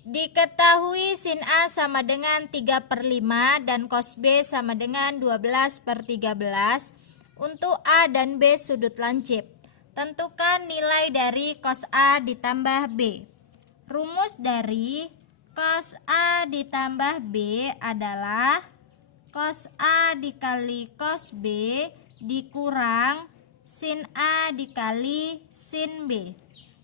Diketahui sin A sama dengan 3/5 dan cos B sama dengan 12/13 untuk A dan B sudut lancip. Tentukan nilai dari cos A ditambah B. Rumus dari cos A ditambah B adalah cos A dikali cos B dikurang sin A dikali sin B.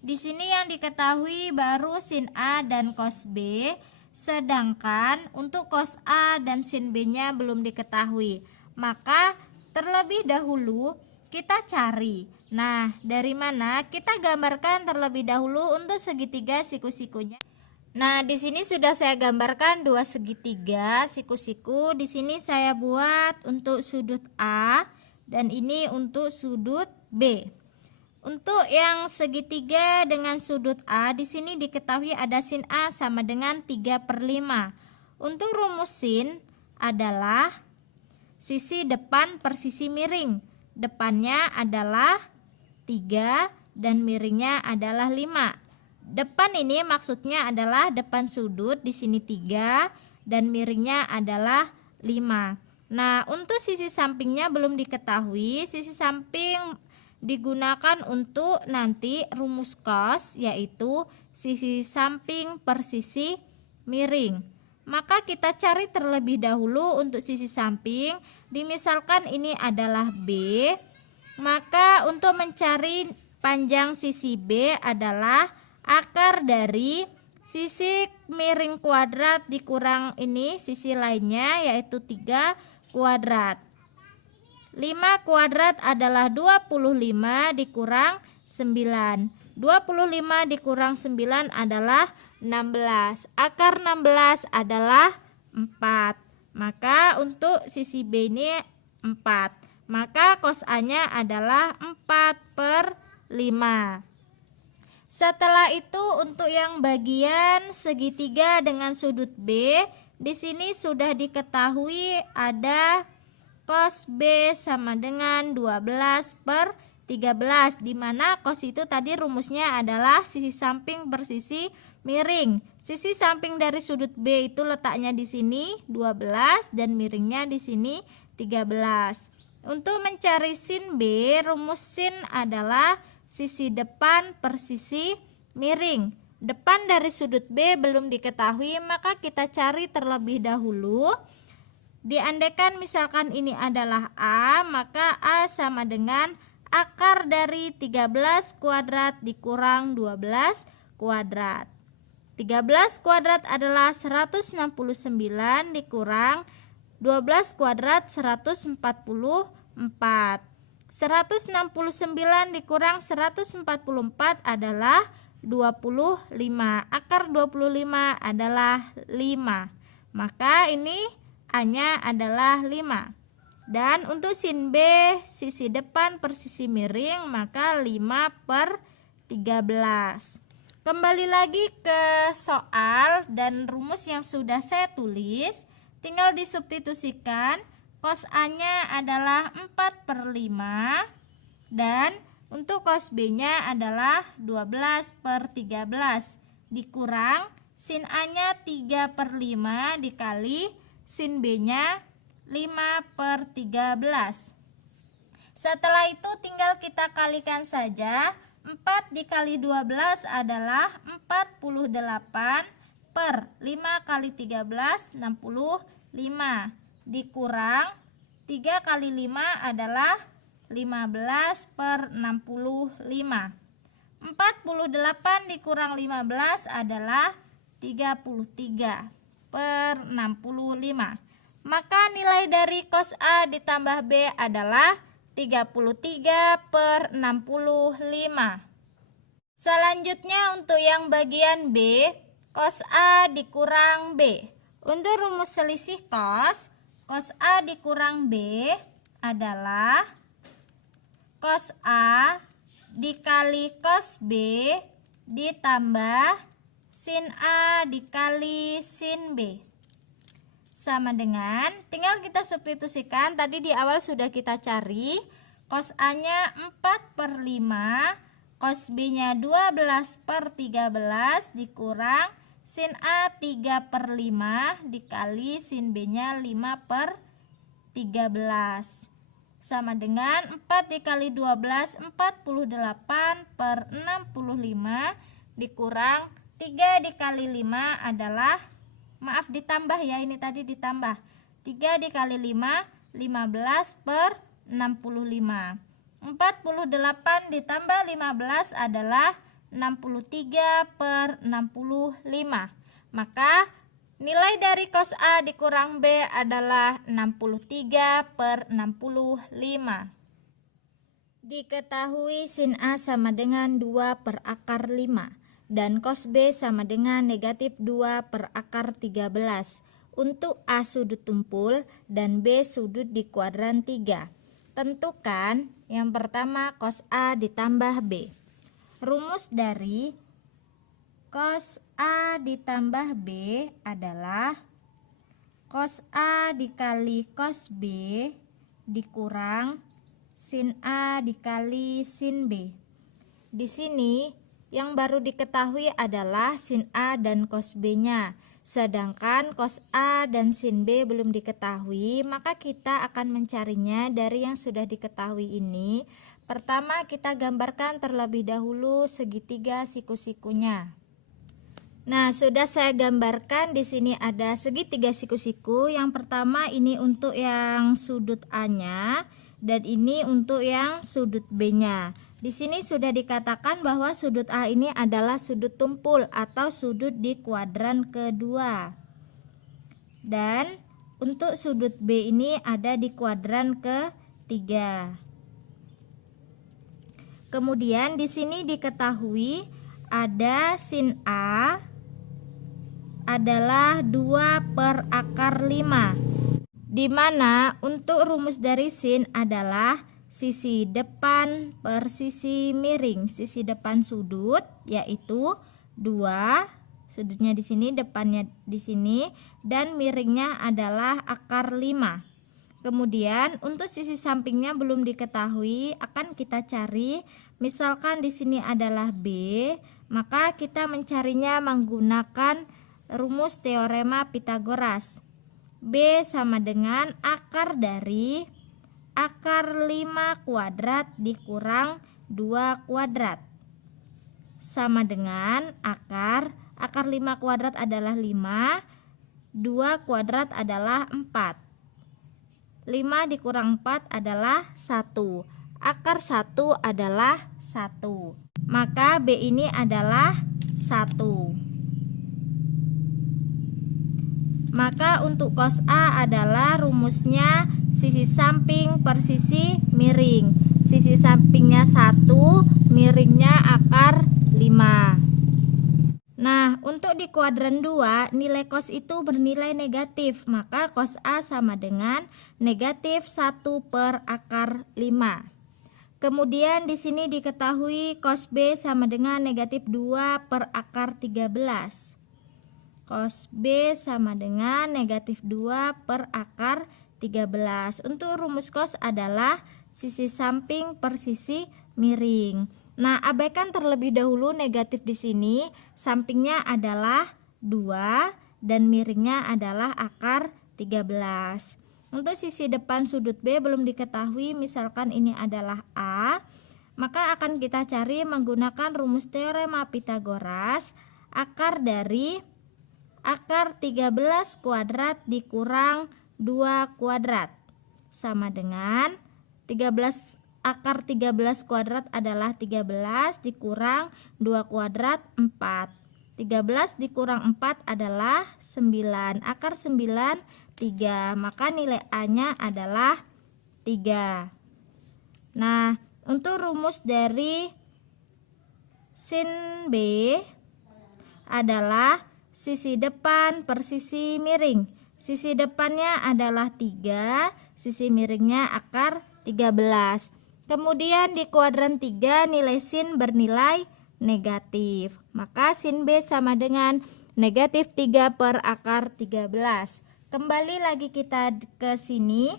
Di sini yang diketahui baru sin A dan cos B, sedangkan untuk cos A dan sin B-nya belum diketahui. Maka terlebih dahulu kita cari. Nah, dari mana? Kita gambarkan terlebih dahulu untuk segitiga siku-sikunya. Nah, di sini sudah saya gambarkan dua segitiga siku-siku. Di sini saya buat untuk sudut A dan ini untuk sudut B. Untuk yang segitiga dengan sudut A, di sini diketahui ada sin A sama dengan 3/5. Untuk rumus sin adalah sisi depan per sisi miring. Depannya adalah 3 dan miringnya adalah 5. Depan ini maksudnya adalah depan sudut, di sini 3 dan miringnya adalah 5. Nah, untuk sisi sampingnya belum diketahui. Sisi samping digunakan untuk nanti rumus cos, yaitu sisi samping per sisi miring. Maka kita cari terlebih dahulu untuk sisi samping. Dimisalkan ini adalah B, maka untuk mencari panjang sisi B adalah akar dari sisi miring kuadrat dikurang ini sisi lainnya, yaitu 3 kuadrat. 5 kuadrat adalah 25 dikurang 9. 25 dikurang 9 adalah 16. Akar 16 adalah 4. Maka untuk sisi B ini 4. Maka cos A-nya adalah 4/5. Setelah itu untuk yang bagian segitiga dengan sudut B, di sini sudah diketahui ada cos B sama dengan 12/13, di mana cos itu tadi rumusnya adalah sisi samping per sisi miring. Sisi samping dari sudut B itu letaknya di sini 12 dan miringnya di sini 13. Untuk mencari sin B, rumus sin adalah sisi depan per sisi miring. Depan dari sudut B belum diketahui, maka kita cari terlebih dahulu. Diandaikan misalkan ini adalah A, maka A sama dengan akar dari 13 kuadrat dikurang 12 kuadrat. 13 kuadrat adalah 169 dikurang 12 kuadrat 144. 169 dikurang 144 adalah 25. Akar 25 adalah 5. Maka ini A-nya adalah 5. Dan untuk sin B, sisi depan per sisi miring, maka 5/13. Kembali lagi ke soal dan rumus yang sudah saya tulis. Tinggal disubstitusikan. Cos A-nya adalah 4/5 dan untuk cos B-nya adalah 12/13 dikurang sin A-nya 3/5 dikali sin B-nya 5/13. Setelah itu tinggal kita kalikan saja. 4 dikali 12 adalah 48 per 5 kali 13 65 dikurang 3 kali 5 adalah 15/65. 48 dikurang 15 adalah 33/65. Maka nilai dari cos A ditambah B adalah 33/65. Selanjutnya untuk yang bagian B, cos A dikurang B. Untuk rumus selisih cos A dikurang B adalah cos A dikali cos B ditambah sin A dikali sin B. Sama dengan, tinggal kita substitusikan, tadi di awal sudah kita cari. Cos A-nya 4/5, cos B-nya 12/13 dikurang sin A 3/5 dikali sin B nya 5/13 sama dengan 4 dikali 12 48/65 dikurang 3 dikali 5 adalah, maaf ditambah ya, ini tadi ditambah 3 dikali 5 15/65. 48 ditambah 15 adalah 63/65. Maka nilai dari cos A dikurang B adalah 63/65. Diketahui sin A sama dengan 2/5 dan cos B sama dengan negatif 2/13 untuk A sudut tumpul dan B sudut di kuadran 3. Tentukan yang pertama cos A ditambah B. Rumus dari cos A ditambah B adalah cos A dikali cos B dikurang sin A dikali sin B. Di sini yang baru diketahui adalah sin A dan cos B-nya. Sedangkan cos A dan sin B belum diketahui, maka kita akan mencarinya dari yang sudah diketahui ini. Pertama kita gambarkan terlebih dahulu segitiga siku-sikunya. Nah, sudah saya gambarkan di sini ada segitiga siku-siku. Yang pertama ini untuk yang sudut A-nya dan ini untuk yang sudut B-nya. Di sini sudah dikatakan bahwa sudut A ini adalah sudut tumpul atau sudut di kuadran kedua. Dan untuk sudut B ini ada di kuadran ketiga. Kemudian di sini diketahui ada sin A adalah 2/5. Di mana untuk rumus dari sin adalah sisi depan per sisi miring. Sisi depan sudut yaitu 2, sudutnya di sini, depannya di sini, dan miringnya adalah akar 5. Kemudian untuk sisi sampingnya belum diketahui, akan kita cari. Misalkan di sini adalah B, maka kita mencarinya menggunakan rumus teorema Pitagoras. B sama dengan akar dari akar 5 kuadrat dikurang 2 kuadrat sama dengan akar 5 kuadrat adalah 5, 2 kuadrat adalah 4. 5 dikurang 4 adalah 1. Akar 1 adalah 1. Maka B ini adalah 1. Maka untuk cos A adalah rumusnya sisi samping per sisi miring. Sisi sampingnya 1, miringnya akar 5. Nah, untuk di kuadran 2 nilai cos itu bernilai negatif. Maka cos A sama dengan negatif 1/5. Kemudian di sini diketahui cos B sama dengan negatif 2/13. Cos B sama dengan negatif 2/13. Untuk rumus cos adalah sisi samping per sisi miring. Nah, abaikan terlebih dahulu negatif di sini. Sampingnya adalah 2 dan miringnya adalah akar 13. Untuk sisi depan sudut B belum diketahui, misalkan ini adalah A, maka akan kita cari menggunakan rumus teorema Pitagoras. Akar dari akar 13 kuadrat dikurang 2 kuadrat sama dengan akar 13 kuadrat adalah 13 dikurang 2 kuadrat 4. 13 dikurang 4 adalah 9. Akar 9 3. Maka nilai A-nya adalah 3. Nah, untuk rumus dari sin B adalah sisi depan per sisi miring. Sisi depannya adalah 3, sisi miringnya akar 13. Kemudian di kuadran 3 nilai sin bernilai negatif. Maka sin B sama dengan negatif 3/13. Kembali lagi kita ke sini.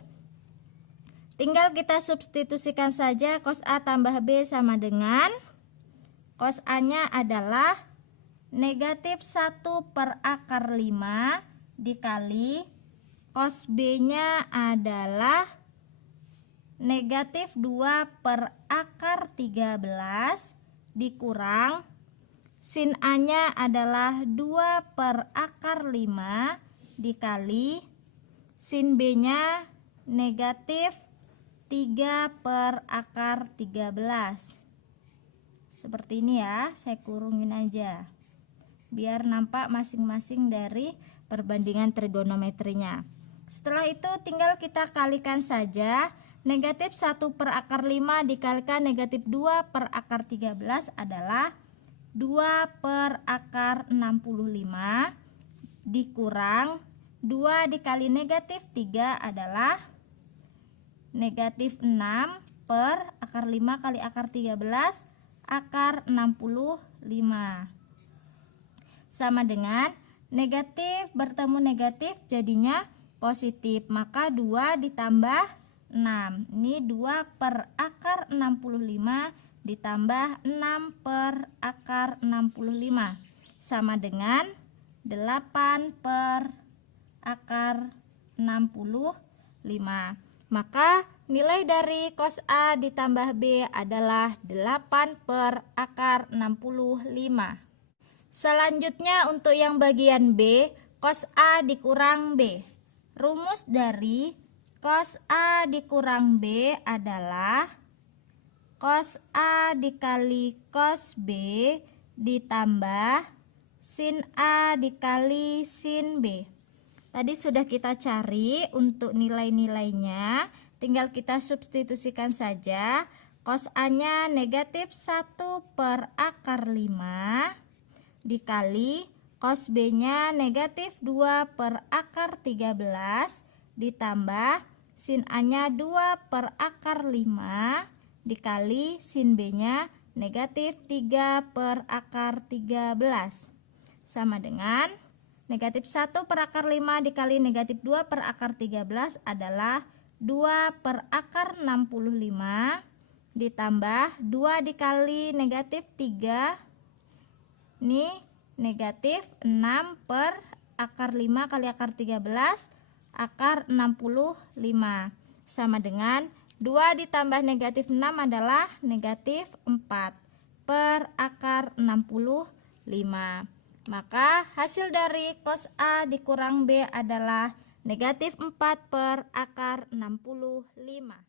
Tinggal kita substitusikan saja cos A tambah B sama dengan cos A nya adalah negatif 1 per akar 5 dikali cos B-nya adalah negatif 2 per akar 13 dikurang sin A-nya adalah 2 per akar 5 dikali sin B-nya negatif 3 per akar 13. Seperti ini ya, saya kurungin aja biar nampak masing-masing dari perbandingan trigonometrinya. Setelah itu tinggal kita kalikan saja. Negatif 1 per akar 5 dikalikan negatif 2 per akar 13 adalah 2 per akar 65 dikurang 2 dikali negatif 3 adalah negatif 6 per akar 5 kali akar 13 akar 65 sama dengan negatif bertemu negatif jadinya positif, maka 2 ditambah 6, ini 2 per akar 65 ditambah 6 per akar 65 sama dengan 8 per akar 65. Maka nilai dari cos A ditambah B adalah 8 per akar 65. Selanjutnya untuk yang bagian B, cos A dikurang B. Rumus dari cos A dikurang B adalah cos A dikali cos B ditambah sin A dikali sin B. Tadi sudah kita cari untuk nilai-nilainya, tinggal kita substitusikan saja. Cos A-nya negatif 1 per akar 5 dikali cos B-nya negatif 2 per akar 13 ditambah sin A-nya 2 per akar 5 dikali sin B-nya negatif 3 per akar 13 sama dengan negatif 1 per akar 5 dikali negatif 2 per akar 13 adalah 2 per akar 65 ditambah 2 dikali negatif 3, ini negatif 6 per akar 5 kali akar 13 akar 65 sama dengan 2 ditambah negatif 6 adalah negatif 4 per akar 65. Maka hasil dari cos A dikurang B adalah negatif 4 per akar 65.